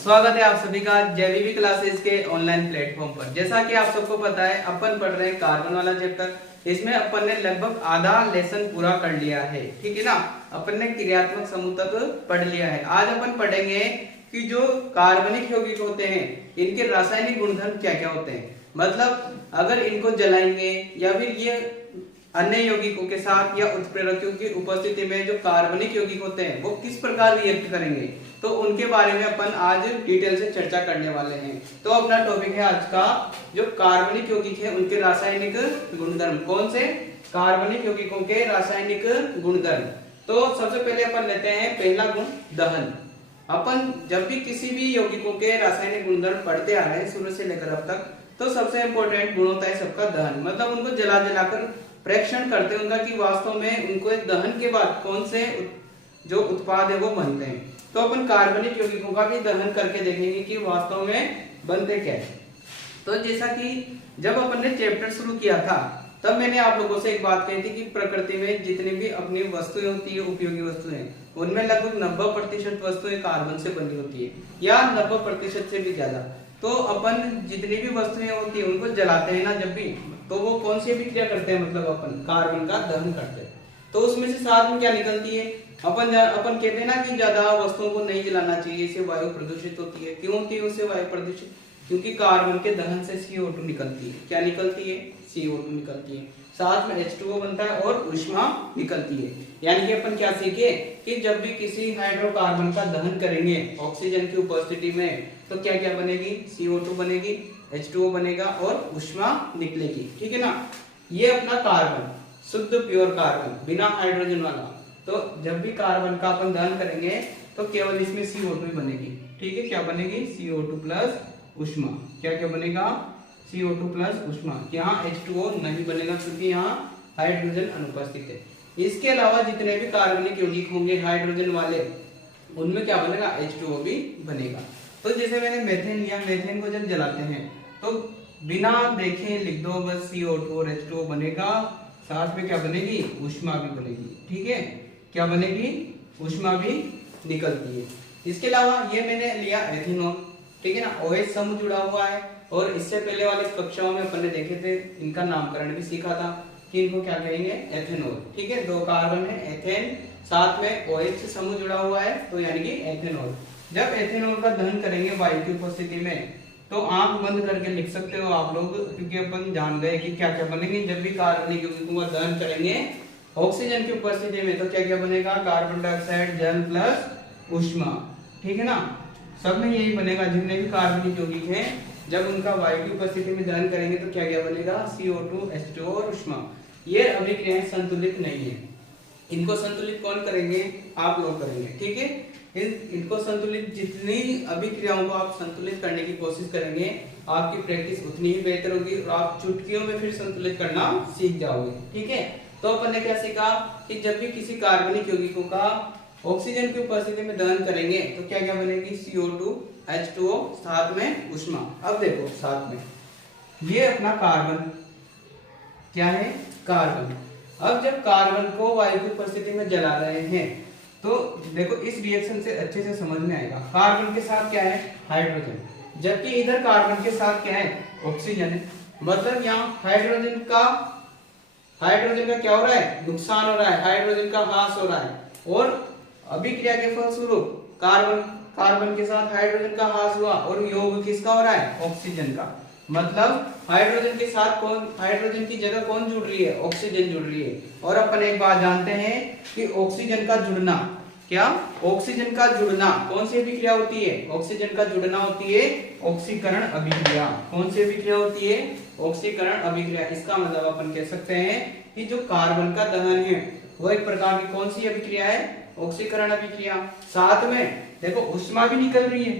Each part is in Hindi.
स्वागत है आप सभी का जेवीवी क्लासेस के ऑनलाइन प्लेटफॉर्म पर। जैसा कि आप सबको पता है, अपन पढ़ रहे हैं कार्बन वाला चैप्टर। इसमें अपन ने लगभग आधा लेसन पूरा कर लिया है, ठीक है ना। अपन ने क्रियात्मक समूह तक पढ़ लिया है। आज अपन पढ़ेंगे कि जो कार्बनिक यौगिक होते हैं इनके रासायनिक गुणधर्म क्या क्या होते हैं। मतलब अगर इनको जलाएंगे या फिर ये अन्य यौगिकों के साथ या उत्प्रेरकों की उपस्थिति में जो कार्बनिक यौगिक होते हैं वो किस प्रकार रिएक्ट करेंगे, तो उनके बारे में अपन आज डिटेल से चर्चा करने वाले हैं। तो अपना टॉपिक है आज का जो कार्बनिक यौगिक है उनके रासायनिक गुणधर्म। कौन से? कार्बनिक यौगिकों के रासायनिक गुणधर्म। तो सबसे पहले अपन लेते हैं पहला गुण, दहन। अपन जब भी किसी भी यौगिकों के रासायनिक गुणधर्म पढ़ते आ रहे हैं शुरू से लेकर अब तक, तो सबसे इंपॉर्टेंट गुण होता है सबका दहन। मतलब उनको जला जलाकर परीक्षण करते हैं उनका कि वास्तव में उनको एक दहन के बाद कौन से जो उत्पाद है वो बनते हैं। तो अपन कार्बनिक यौगिकों का भी दहन करके देखेंगे कि वास्तव में बनते क्या है। तो जैसा कि जब अपन ने चैप्टर शुरू किया था तब मैंने आप लोगों से एक बात कही थी कि प्रकृति में जितनी भी अपनी वस्तुएं होती है, उपयोगी वस्तुएं, उनमें लगभग 90% वस्तुएं कार्बन से बनी होती है या 90% से भी ज्यादा। तो अपन जितनी भी वस्तुएं होती है उनको जलाते हैं ना जब भी, तो वो कौन सी अभिक्रिया करते हैं, मतलब अपन कार्बन का दहन करते हैं। तो उसमें से साथ में क्या निकलती है, अपन कहते हैं ना कि ज्यादा वस्तुओं को नहीं जलाना चाहिए, इससे वायु प्रदूषित होती है। क्यों होती है उससे वायु प्रदूषित? क्योंकि कार्बन के दहन से CO2 निकलती है। क्या निकलती है? CO2 निकलती है। साथ में H2O बनता है और ऊष्मा निकलती है। यानी कि अपन क्या सीखे कि जब भी किसी हाइड्रोकार्बन का दहन करेंगे ऑक्सीजन की उपस्थिति में तो क्या क्या बनेगी? CO2 बनेगी, H2O बनेगा और ऊष्मा निकलेगी, ठीक है ना। ये अपना कार्बन, शुद्ध प्योर कार्बन, बिना हाइड्रोजन वाला। तो जब भी कार्बन का अपन दहन करेंगे तो केवल इसमें CO2 ही बनेगी, ठीक है। क्या बनेगी? CO2 प्लस ऊष्मा। क्या क्या बनेगा? CO2 प्लस ऊष्मा। यहाँ H2O नहीं बनेगा क्योंकि यहाँ हाइड्रोजन अनुपस्थित है। इसके अलावा जितने भी कार्बनिक यौगिक होंगे हाइड्रोजन वाले, उनमें क्या बनेगा? H2O भी बनेगा। तो जैसे मैंने मेथेन लिया, मेथेन को जब जलाते हैं तो बिना देखे लिख दो बस, CO2 और H2O बनेगा, साथ में क्या बनेगी? ऊष्मा भी बनेगी, ठीक है। क्या बनेगी? ऊष्मा भी निकलती है। इसके अलावा ये मैंने लिया एथेनॉल, ठीक है ना। OH समूह जुड़ा हुआ है और इससे पहले वाले कक्षाओं में अपन ने देखे थे, इनका नामकरण भी सीखा था कि इनको क्या कहेंगे? एथेनॉल, ठीक है। 2 कार्बन है, एथेन, साथ में OH समूह जुड़ा हुआ है, तो यानी कि एथेनॉल। जब एथेनॉल का दहन करेंगे वायु की उपस्थिति में तो आंख बंद करके लिख सकते हो आप लोग, क्योंकि अपन जान गए कि क्या क्या बनेंगे जब भी कार्बनिक यौगिकों का दहन करेंगे ऑक्सीजन की उपस्थिति में। तो क्या क्या बनेगा? कार्बन डाइऑक्साइड, जल प्लस ऊष्मा, ठीक है ना। सब में यही बनेगा। जितने भी कार्बनिक यौगिक हैं जब उनका वायु की उपस्थिति में दहन करेंगे तो क्या क्या बनेगा? CO2, H2O और ऊष्मा। ये अभिक्रियाएं संतुलित नहीं है। इनको संतुलित कौन करेंगे? आप लोग करेंगे, ठीक है। इनको संतुलित, जितनी अभिक्रियाओं को आप संतुलित करने की कोशिश करेंगे आपकी प्रैक्टिस उतनी ही बेहतर होगी और आप चुटकियों में फिर संतुलित करना सीख जाओगे, ठीक है। तो अपन ने क्या सीखा कि जब भी किसी कार्बनिक यौगिकों का ऑक्सीजन की उपस्थिति में दहन करेंगे तो क्या क्या बनेगी? CO2, H2O, साथ में ऊष्मा। अब देखो साथ में ये अपना कार्बन क्या है? कार्बन। अब जब कार्बन को वायु की उपस्थिति में जला रहे हैं तो देखो इस रिएक्शन से अच्छे से समझ में आएगा। कार्बन के साथ क्या है? हाइड्रोजन, जबकि इधर कार्बन के साथ क्या है? ऑक्सीजन है। मतलब यहाँ हाइड्रोजन का क्या हो रहा है? नुकसान हो रहा है, हाइड्रोजन का ह्रास हो रहा है। और अभिक्रिया के फलस्वरूप कार्बन के साथ हाइड्रोजन का ह्रास हुआ और योग किसका हो रहा है? ऑक्सीजन का। मतलब हाइड्रोजन के साथ हाइड्रोजन की जगह कौन जुड़ रही है? ऑक्सीजन जुड़ रही है। और अपन एक बात जानते हैं कि ऑक्सीजन का जुड़ना, क्या? ऑक्सीजन का जुड़ना कौन सी अभिक्रिया होती है? ऑक्सीजन का जुड़ना होती है ऑक्सीकरण अभिक्रिया। कौन सी अभिक्रिया होती है? ऑक्सीकरण अभिक्रिया। इसका मतलब अपन कह सकते हैं कि जो कार्बन का दहन है वो एक प्रकार की कौन सी अभिक्रिया है? ऑक्सीकरण अभिक्रिया। साथ में देखो ऊष्मा भी निकल रही है।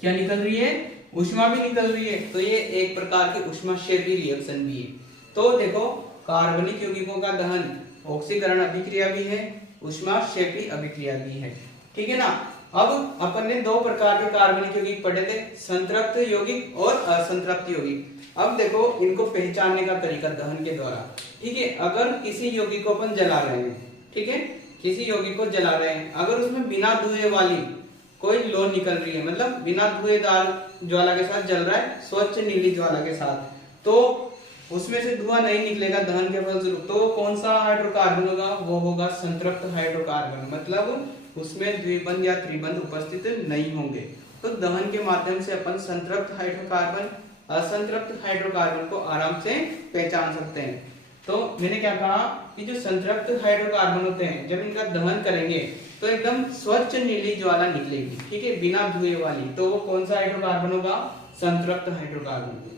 क्या निकल रही है? ऊष्मा भी निकल रही है। तो ये एक प्रकार की ऊष्माक्षेपी रिएक्शन भी है। तो देखो कार्बनिक यौगिकों का दहन ऑक्सीकरण अभिक्रिया भी है, ऊष्माक्षेपी अभिक्रिया भी है, ठीक है ना। अब अपन ने 2 प्रकार के कार्बनिक यौगिक पढ़े थे, संतृप्त यौगिक और असंतृप्त यौगिक। अब देखो इनको पहचानने का तरीका दहन के द्वारा, ठीक है। अगर किसी यौगिक को अपन जला रहे हैं, ठीक है, किसी यौगिक को जला रहे हैं, अगर उसमें बिना धुएं वाली कोई लो निकल रही है, मतलब बिना धुएंदार ज्वाला के साथ जल रहा है, स्वच्छ नीली ज्वाला के साथ, तो उसमें से धुआं नहीं निकलेगा दहन के फलस्वरूप, तो कौन सा हाइड्रोकार्बन होगा, वो होगा संतृप्त हाइड्रोकार्बन, मतलब उसमें द्विबंध या त्रिबंध उपस्थित नहीं होंगे। तो दहन के माध्यम से अपन संतृप्त हाइड्रोकार्बन, असंतृप्त हाइड्रोकार्बन को आराम से पहचान सकते हैं। तो मैंने क्या कहा कि जो संतृप्त हाइड्रोकार्बन होते हैं, जब इनका दहन करेंगे तो एकदम स्वच्छ नीली ज्वाला निकलेगी, ठीक है, बिना धुएं वाली, तो वो कौन सा हाइड्रोकार्बन होगा, संतृप्त हाइड्रोकार्बन।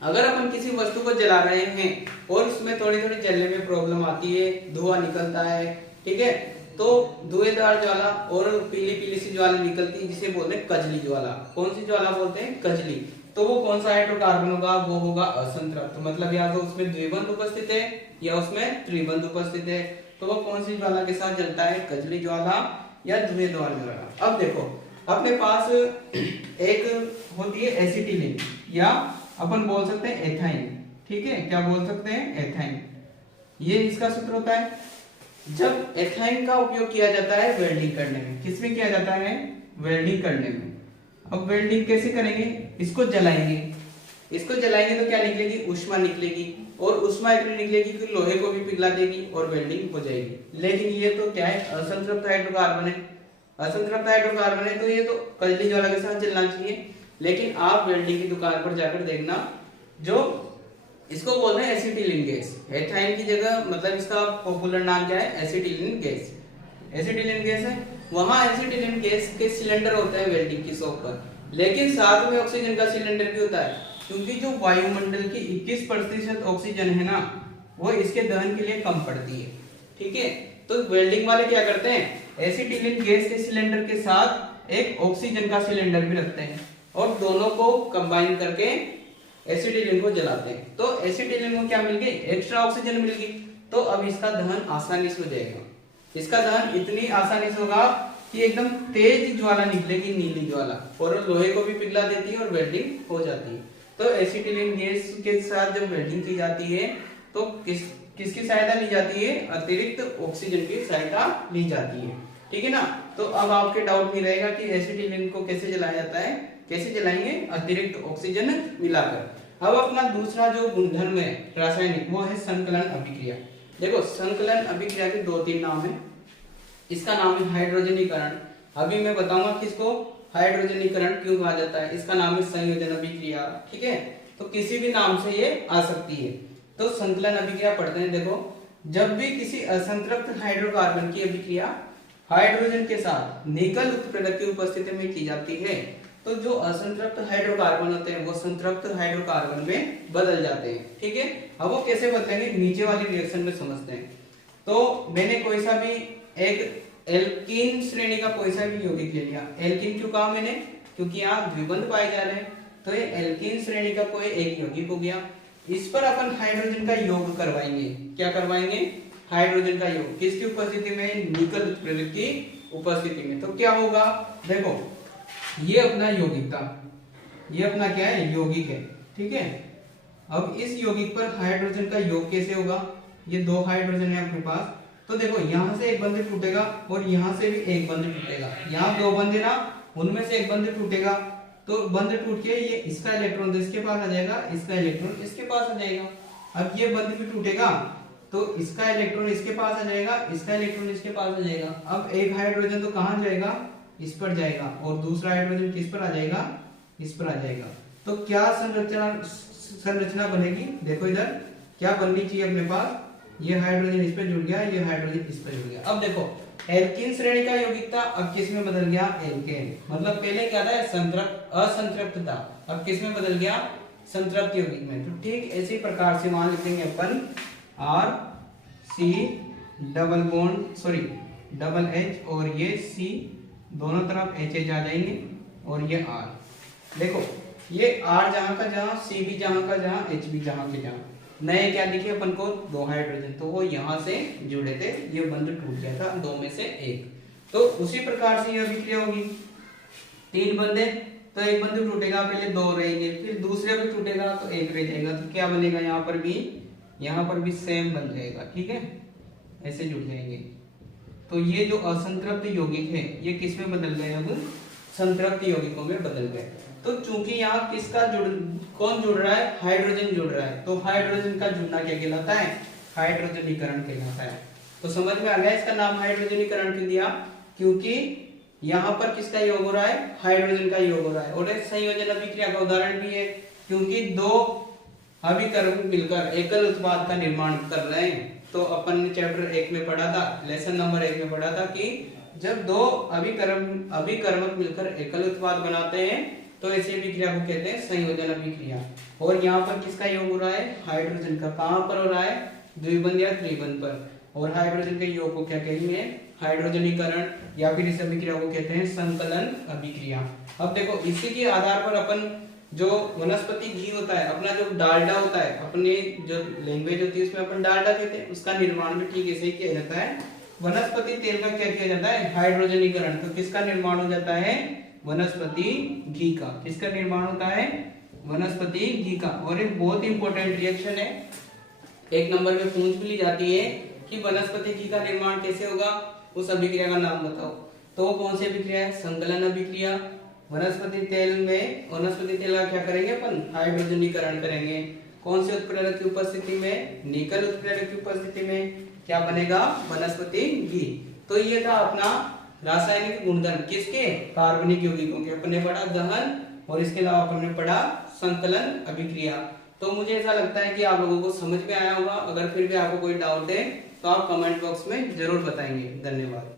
अगर अपन किसी वस्तु को जला रहे हैं और उसमें थोड़ी थोड़ी जलने में प्रॉब्लम आती है, धुआं निकलता है, ठीक है, तो धुएंदार ज्वाला और पीली पीली सी ज्वाला निकलती है, जिसे बोलते हैं कजली ज्वाला। कौन सी ज्वाला बोलते हैं, कजली। तो वो कौन सा हाइड्रोकार्बन होगा, वो होगा असंतृप्त, मतलब या तो उसमें द्विबंध उपस्थित है या उसमें त्रिबंध उपस्थित है। तो वो कौन सी ज्वाला के साथ जलता है, कजली ज्वाला या धुएंदार ज्वाला। अब देखो अपने पास एक होती है एसिटिलीन, या अपन बोल सकते हैं एथाइन, ठीक है, क्या बोल सकते हैं, एथाइन। ये इसका सूत्र होता है, जब एथाइन का उपयोग किया जाता है वेल्डिंग करने में। किसमें किया जाता है, वेल्डिंग करने में। अब वेल्डिंग कैसे करेंगे, इसको जलाएंगे, इसको जलाएंगे तो क्या निकलेगी, ऊष्मा निकलेगी, और ऊष्मा इतनी निकलेगी कि लोहे को भी पिघला देगी और वेल्डिंग हो जाएगी। लेकिन ये तो क्या है, असंतृप्त हाइड्रोकार्बन है, असंतृप्त हाइड्रोकार्बन है, तो ये तो कजली ज्वाला के साथ जलना चाहिए। लेकिन आप वेल्डिंग की दुकान पर जाकर देखना, जो इसको बोलते हैं एसिटिलीन गैस, एथाइन की जगह, मतलब इसका पॉपुलर नाम क्या है, एसिटिलीन गैस, एसिटिलीन गैस है। वहां एसिटिलीन गैस के सिलेंडर होते हैं वेल्डिंग की शॉप पर, लेकिन साथ में ऑक्सीजन का सिलेंडर भी होता है, क्योंकि जो वायुमंडल की 21% ऑक्सीजन है ना, वो इसके दहन के लिए कम पड़ती है, ठीक है। तो वेल्डिंग वाले क्या करते हैं, एसिटिलीन गैस के सिलेंडर के साथ एक ऑक्सीजन का सिलेंडर भी रखते हैं, और दोनों को कंबाइन करके एसिटिलीन को जलाते हैं। तो एसिटिलीन को क्या मिल गई, एक्स्ट्रा ऑक्सीजन मिल गई, तो अब इसका दहन आसानी से हो जाएगा। इसका दहन इतनी आसानी से होगा कि एकदम तेज ज्वाला निकलेगी, नीली ज्वाला, और लोहे को भी पिघला देती है और वेल्डिंग हो जाती है। तो एसिटिलीन गैस के साथ जब वेल्डिंग की जाती है तो किसकी सहायता ली जाती है, अतिरिक्त ऑक्सीजन की सहायता ली जाती है, ठीक है ना। तो अब आपके डाउट नहीं रहेगा कि एसिटिलीन को कैसे जलाया जाता है, कैसे जलाएंगे, अतिरिक्त ऑक्सीजन मिलाकर। अब अपना दूसरा जो गुणधर्म है रासायनिक, वो है संकलन अभिक्रिया। देखो संकलन अभिक्रिया के 2-3 नाम है। इसका नाम है हाइड्रोजनीकरण। अभी मैं बताऊंगा किसको हाइड्रोजनीकरण क्यों कहा जाता है। इसका नाम है संयोजन अभिक्रिया, ठीक है। तो किसी भी नाम से ये आ सकती है। तो संकलन अभिक्रिया पढ़ते हैं। देखो जब भी किसी असंतृप्त हाइड्रोकार्बन की अभिक्रिया हाइड्रोजन के साथ निकल उत्प्रेरक की उपस्थिति में की जाती है, तो जो असंतृप्त हाइड्रोकार्बन होते हैं वो संतृप्त हाइड्रोकार्बन में बदल जाते हैं, ठीक है। अब वो कैसे बदलेंगे, नीचे वाली रिएक्शन में समझते हैं। तो मैंने कोई सा भी एक एल्कीन श्रेणी का कोई सा भी यौगिक ले लिया। एल्कीन क्यों कहा मैंने, क्योंकि यहाँ द्विबंध पाए जा रहे हैं, तो ये एल्कीन श्रेणी का कोई एक यौगिक हो गया। इस पर अपन हाइड्रोजन का योग करवाएंगे। क्या करवाएंगे, हाइड्रोजन का योग। किसकी उपस्थिति में, निकल उत्प्रेरक की उपस्थिति में। तो क्या होगा, देखो ये अपना यौगिक था, ये अपना क्या है, यौगिक है, ठीक है। अब इस यौगिक पर हाइड्रोजन का योग कैसे होगा, ये 2 हाइड्रोजन है अपने पास, तो देखो यहां से एक बंध टूटेगा और यहां से भी एक बंध टूटेगा। यहाँ 2 बंध है ना, उनमें से एक बंध टूटेगा, तो बंध टूट के ये इसका इलेक्ट्रॉन तो इसके पास आ जाएगा, इसका इलेक्ट्रॉन इसके पास आ जाएगा। अब ये बंध भी टूटेगा तो इसका इलेक्ट्रॉन इसके पास आ जाएगा, इसका इलेक्ट्रॉन इसके पास आ जाएगा। अब एक हाइड्रोजन तो कहां जाएगा, इस पर जाएगा, और दूसरा हाइड्रोजन किस पर आ जाएगा, इस पर आ जाएगा। तो क्या संरचना बनेगी, देखो इधर क्या बननी चाहिए अपने पास, ये हाइड्रोजन इस पे जुड़ गया, ये हाइड्रोजन इस पे जुड़ गया। अब देखो एल्कीन श्रेणी का यौगिक था, अब किस में बदल गया, एल्केन। मतलब पहले क्या था, असंतृप्त था, अब किस में बदल गया, संतृप्त यौगिक में। तो ठीक इसी प्रकार से वहां लिखेंगे अपन RC डबल H, और ये C दोनों तरफ HH आ जाएंगे, और ये R। देखो ये R जहां का जहां, C भी जहां का जहां, H भी जहां के जहां। नए क्या दिखे अपन को, 2 हाइड्रोजन, तो वो यहां से जुड़े थे, ये बंध टूट गया था 2 में से 1। तो उसी प्रकार से यह अभिक्रिया होगी। 3 बंधे तो एक बंध टूटेगा, पहले 2 रहेंगे, फिर दूसरे भी टूटेगा तो 1 रह जाएगा। तो क्या बनेगा, यहाँ पर भी सेम बन जाएगा, ठीक है, ऐसे जुड़ जाएंगे। तो ये जो असंतृप्त यौगिक है ये किस में बदल गए, अब संतृप्त यौगिकों में बदल गए। तो चूंकि यहाँ कौन जुड़ रहा है, हाइड्रोजन जुड़ रहा है, तो हाइड्रोजन का जुड़ना क्या कहलाता है, हाइड्रोजनीकरण कहलाता है। तो समझ में आ गया इसका नाम हाइड्रोजनीकरण क्यों दिया, क्योंकि यहाँ पर किसका योग हो रहा है, हाइड्रोजन का योग हो रहा है। और एक संयोजन अभिक्रिया का उदाहरण भी है, क्योंकि दो अभिकर्मक मिलकर एकल उत्पाद का निर्माण कर रहे हैं। तो अपन ने चैप्टर 1 में पढ़ा था, लेसन नंबर 1 में पढ़ा था कि जब दो अभिकर्मक मिलकर एकल उत्पाद बनाते हैं तो ऐसी अभिक्रिया को कहते हैं संयोजन अभिक्रिया। और यहाँ पर किसका योग हो रहा है, हाइड्रोजन का। कहाँ पर हो रहा है, द्विबंध या त्रिबंध पर। और हाइड्रोजन के योग को क्या कहेंगे, हाइड्रोजनीकरण, या फिर इस अभिक्रिया को कहते हैं संकलन अभिक्रिया। अब देखो इसी के आधार पर अपन जो वनस्पति घी होता है, अपना जो डालडा होता है, अपने जो लैंग्वेज होती है उसमें अपन डालडा कहते हैं, उसका निर्माण भी ठीक ऐसे ही किया जाता है। वनस्पति तेल का क्या किया जाता है, हाइड्रोजनीकरण। तो किसका निर्माण हो जाता है, वनस्पति घी का। किसका निर्माण होता है, वनस्पति घी का। और एक बहुत इंपॉर्टेंट रिएक्शन है, एक नंबर में पूछ भी ली जाती है कि वनस्पति घी का निर्माण कैसे होगा, उस अभिक्रिया का नाम बताओ। तो वो कौन सी अभिक्रिया है, संकलन अभिक्रिया। वनस्पति तेल का क्या करेंगे अपन, हाइड्रोजनीकरण करेंगे। कौन से उत्प्रेरक की उपस्थिति में, निकल उत्प्रेरक की उपस्थिति में क्या बनेगा, वनस्पति घी। तो ये था अपना रासायनिक गुणधर्म किसके, कार्बनिक यौगिकों के। अपन ने पढ़ा दहन, और इसके अलावा अपन ने पढ़ा संकलन अभिक्रिया। तो मुझे ऐसा लगता है कि आप लोगों को समझ में आया होगा। अगर फिर भी आपको कोई डाउट है तो आप कमेंट बॉक्स में जरूर बताएंगे। धन्यवाद।